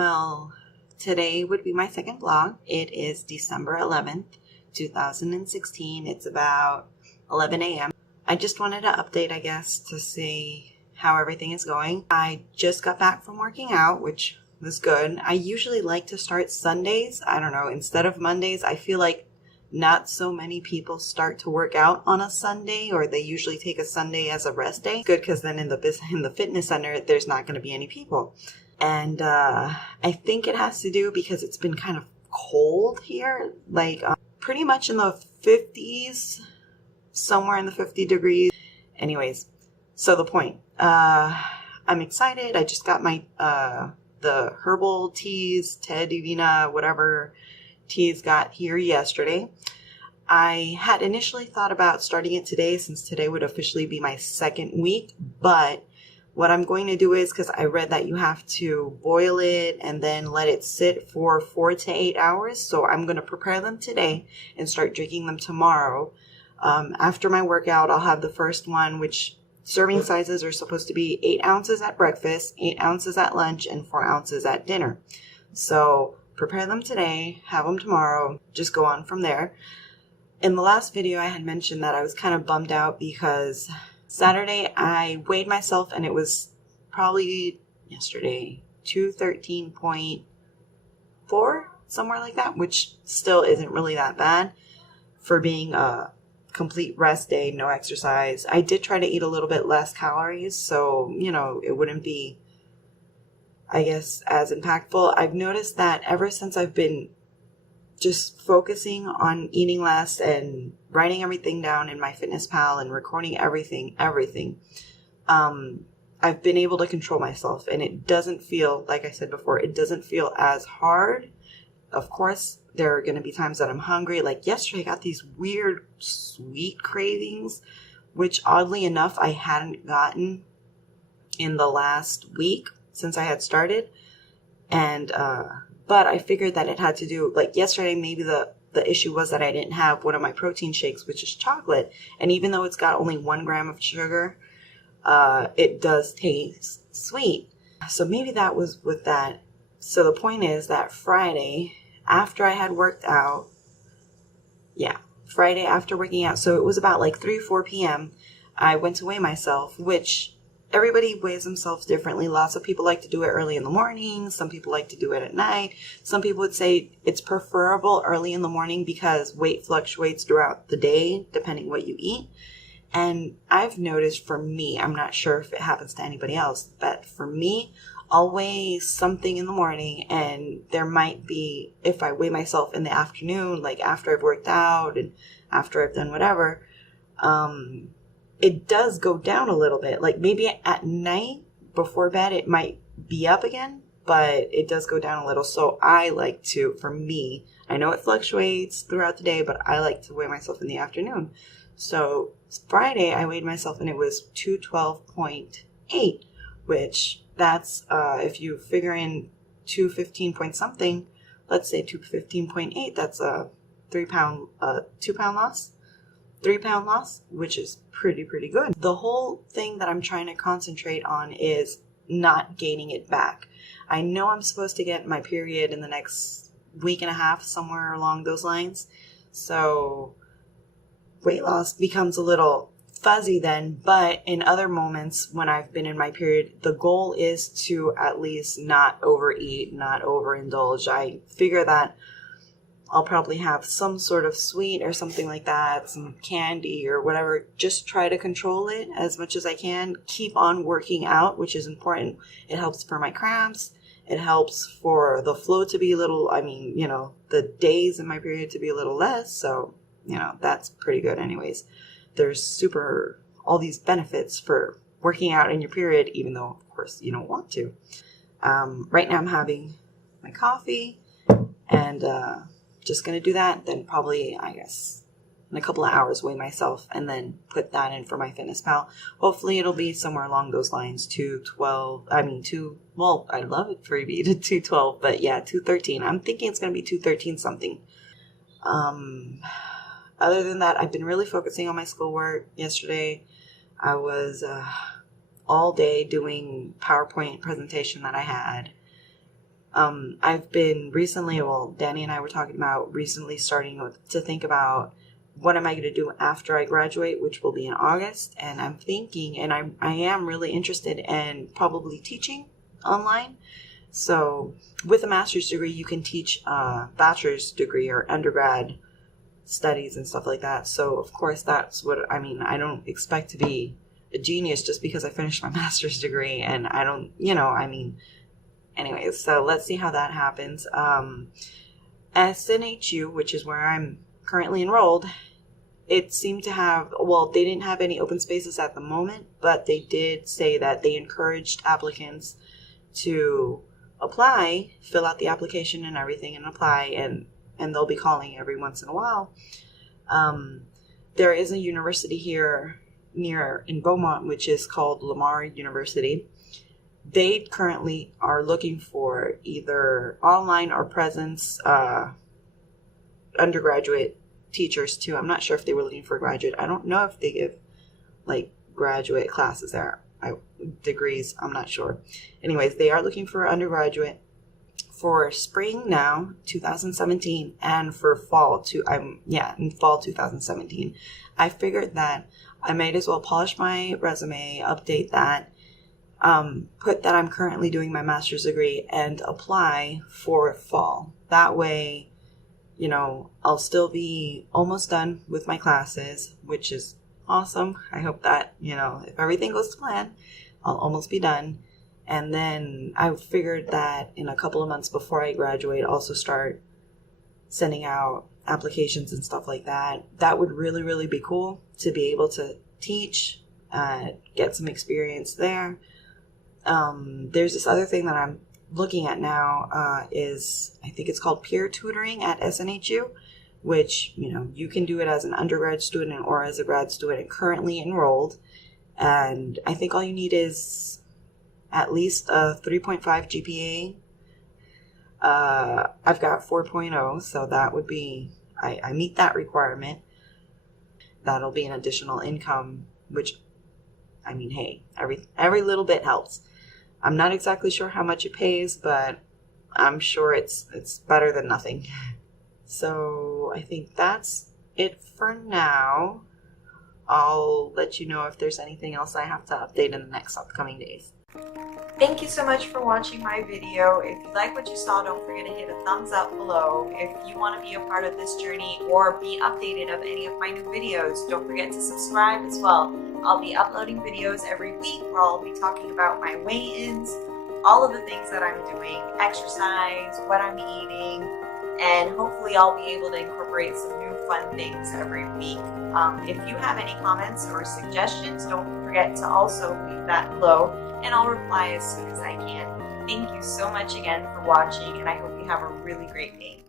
Well, today would be my second vlog. It is December 11th, 2016. It's about 11 a.m. I just wanted to update, I guess, to see how everything is going. I just got back from working out, which was good. I usually like to start Sundays. I don't know, instead of Mondays. I feel like not so many people start to work out on a Sunday, or they usually take a Sunday as a rest day. Good, because then in the fitness center, there's not going to be any people. And I think it has to do because it's been kind of cold here, like pretty much in the 50s, somewhere in the 50 degrees. Anyways, so the point, I'm excited. I just got my the herbal teas, Divina, whatever teas got here yesterday. I had initially thought about starting it today, since today would officially be my second week, but what I'm going to do is, because I read that you have to boil it and then let it sit for 4 to 8 hours, so I'm going to prepare them today and start drinking them tomorrow. After my workout, I'll have the first one, which serving sizes are supposed to be 8 ounces at breakfast, 8 ounces at lunch, and 4 ounces at dinner. So prepare them today, have them tomorrow, just go on from there. In the last video, I had mentioned that I was kind of bummed out because Saturday I weighed myself and it was probably yesterday 213.4, somewhere like that, which still isn't really that bad for being a complete rest day, no exercise. I did try to eat a little bit less calories, so, you know, it wouldn't be, I guess, as impactful. I've noticed that ever since I've been just focusing on eating less and writing everything down in my MyFitnessPal and recording everything, I've been able to control myself, and it doesn't feel, like I said before, it doesn't feel as hard. Of course, there are going to be times that I'm hungry. Like yesterday, I got these weird sweet cravings, which oddly enough, I hadn't gotten in the last week since I had started. And, but I figured that it had to do, like yesterday, maybe the issue was that I didn't have one of my protein shakes, which is chocolate. And even though it's got only 1 gram of sugar, it does taste sweet. So maybe that was with that. So the point is that Friday, after I had worked out, Friday after working out, so it was about like 3 or 4 p.m., I went to weigh myself, which everybody weighs themselves differently. Lots of people like to do it early in the morning. Some people like to do it at night. Some people would say it's preferable early in the morning because weight fluctuates throughout the day, depending what you eat. And I've noticed for me, I'm not sure if it happens to anybody else, but for me, I'll weigh something in the morning, and there might be, if I weigh myself in the afternoon, like after I've worked out and after I've done whatever, it does go down a little bit. Like maybe at night before bed, it might be up again, but it does go down a little. So I like to, for me, I know it fluctuates throughout the day, but I like to weigh myself in the afternoon. So Friday, I weighed myself and it was 212.8, which that's, if you figure in 215 point something, let's say 215.8, that's a 2 pound loss. 3 pound loss, which is pretty good. The whole thing that I'm trying to concentrate on is not gaining it back. I know I'm supposed to get my period in the next week and a half, somewhere along those lines. So weight loss becomes a little fuzzy then, but in other moments when I've been in my period, the goal is to at least not overeat, not overindulge. I figure that I'll probably have some sort of sweet or something like that, some candy or whatever. Just try to control it as much as I can. Keep on working out, which is important. It helps for my cramps. It helps for the flow to be a little, the days in my period to be a little less. So, that's pretty good anyways. There's all these benefits for working out in your period, even though, of course, you don't want to. Right now I'm having my coffee and, just going to do that, then probably, I guess, in a couple of hours weigh myself and then put that in for MyFitnessPal. Hopefully it'll be somewhere along those lines, I'd love it for it to be to 212, but yeah, 213. I'm thinking it's going to be 213 something. Other than that, I've been really focusing on my schoolwork. Yesterday, I was all day doing PowerPoint presentation that I had. I've been recently, well, Danny and I were talking about recently starting to think about what am I going to do after I graduate, which will be in August. And I'm thinking, and I am really interested in probably teaching online. So with a master's degree, you can teach a bachelor's degree or undergrad studies and stuff like that. So of course, that's what, I mean, I don't expect to be a genius just because I finished my master's degree, and I don't, anyways, so let's see how that happens. SNHU, which is where I'm currently enrolled, it seemed to have, well, they didn't have any open spaces at the moment, but they did say that they encouraged applicants to apply, fill out the application and everything and apply, and they'll be calling every once in a while. There is a university here in Beaumont, which is called Lamar University. They currently are looking for either online or presence undergraduate teachers too. I'm not sure if they were looking for a graduate. I don't know if they give like graduate classes there, degrees. I'm not sure. Anyways, they are looking for undergraduate for spring now, 2017, and for fall in fall 2017. I figured that I might as well polish my resume, update that, put that I'm currently doing my master's degree, and apply for fall. That way, I'll still be almost done with my classes, which is awesome. I hope that, if everything goes to plan, I'll almost be done. And then I figured that in a couple of months before I graduate, also start sending out applications and stuff like that. That would really, really be cool to be able to teach, get some experience there. There's this other thing that I'm looking at now, is I think it's called peer tutoring at SNHU, which, you can do it as an undergrad student or as a grad student currently enrolled. And I think all you need is at least a 3.5 GPA. I've got 4.0, so that would be, I meet that requirement. That'll be an additional income, which, I mean, hey, every little bit helps. I'm not exactly sure how much it pays, but I'm sure it's better than nothing. So I think that's it for now. I'll let you know if there's anything else I have to update in the next upcoming days. Thank you so much for watching my video. If you like what you saw, don't forget to hit a thumbs up below. If you want to be a part of this journey or be updated of any of my new videos, don't forget to subscribe as well. I'll be uploading videos every week where I'll be talking about my weigh-ins, all of the things that I'm doing, exercise, what I'm eating, and hopefully I'll be able to incorporate some new fun things every week. If you have any comments or suggestions, don't forget to also leave that below, and I'll reply as soon as I can. Thank you so much again for watching, and I hope you have a really great day.